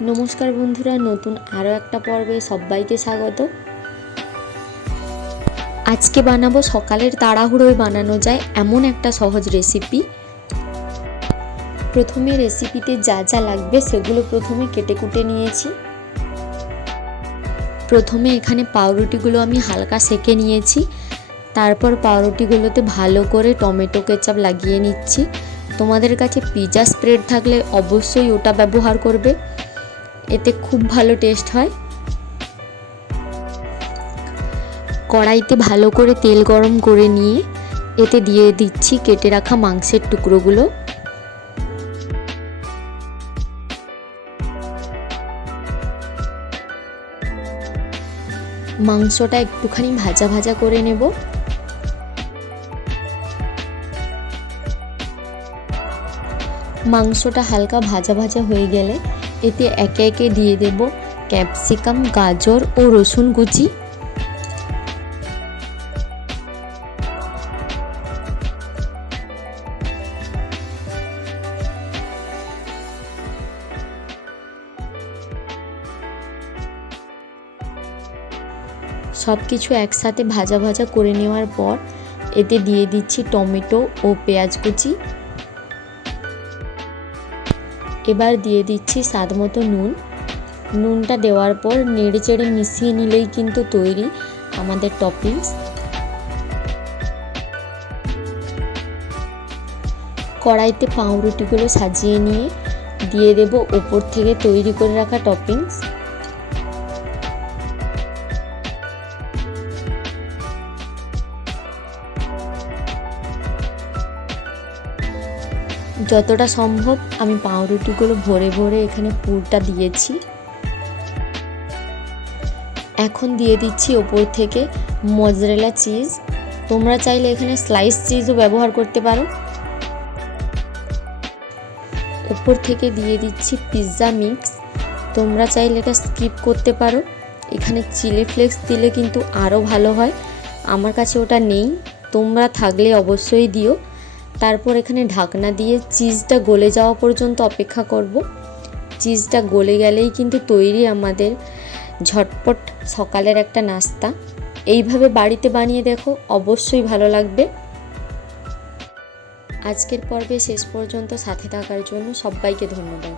নমস্কার বন্ধুরা, নতুন আরও একটা পর্বে সবাইকে স্বাগত। আজকে বানাবো সকালের তাড়াহুড়োয় বানানো যায় এমন একটা সহজ রেসিপি। প্রথমে রেসিপিতে যা যা লাগবে সেগুলো প্রথমে কেটে কুটে নিয়েছি। প্রথমে এখানে পাউরুটিগুলো আমি হালকা সেকে নিয়েছি। তারপর পাউরুটিগুলোতে ভালো করে টমেটো কেচাপ লাগিয়ে নিচ্ছি। তোমাদের কাছে পিৎজা স্প্রেড থাকলে অবশ্যই ওটা ব্যবহার করবে, এতে খুব ভালো টেস্ট হয়। কড়াইতে ভালো করে তেল গরম করে নিয়ে এতে দিয়ে দিচ্ছি কেটে রাখা মাংসের টুকরোগুলো। মাংসটা একটুখানি ভাজা ভাজা করে নেব। মাংসটা হালকা ভাজা ভাজা হয়ে গেলে এতে একে একে দিয়ে দেব ক্যাপসিকাম, গাজর ও রসুন কুচি। সব কিছু একসাথে ভাজা ভাজা করে নেওয়ার পর এতে দিয়ে দিচ্ছি টমেটো ও পেঁয়াজ কুচি। এবার দিয়ে দিচ্ছি স্বাদ মতো নুন। নুনটা দেওয়ার পর নেড়ে চেড়ে মিশিয়ে নিলেই কিন্তু তৈরি আমাদের টপিংস। কড়াইতে পাউরুটিগুলো সাজিয়ে নিয়ে দিয়ে দেব ওপর থেকে তৈরি করে রাখা টপিংস। যতটা সম্ভব আমি পাউরুটিগুলো ভরে ভরে এখানে পুরটা দিয়েছি। এখন দিয়ে দিচ্ছি ওপর থেকে মজরেলা চিজ। তোমরা চাইলে এখানে স্লাইস চিজও ব্যবহার করতে পারো। ওপর থেকে দিয়ে দিচ্ছি পিৎজা মিক্স। তোমরা চাইলে এটা স্কিপ করতে পারো। এখানে চিলি ফ্লেক্স দিলে কিন্তু আরও ভালো হয়, আমার কাছে ওটা নেই, তোমরা থাকলে অবশ্যই দিও। তারপর এখানে ঢাকনা দিয়ে চিজটা গলে যাওয়া পর্যন্ত অপেক্ষা করব। চিজটা গলে গেলেই কিন্তু তৈরি আমাদের ঝটপট সকালের একটা নাস্তা। এইভাবে বাড়িতে বানিয়ে দেখো, অবশ্যই ভালো লাগবে। আজকের পর্বে শেষ পর্যন্ত সাথে থাকার জন্য সবাইকে ধন্যবাদ।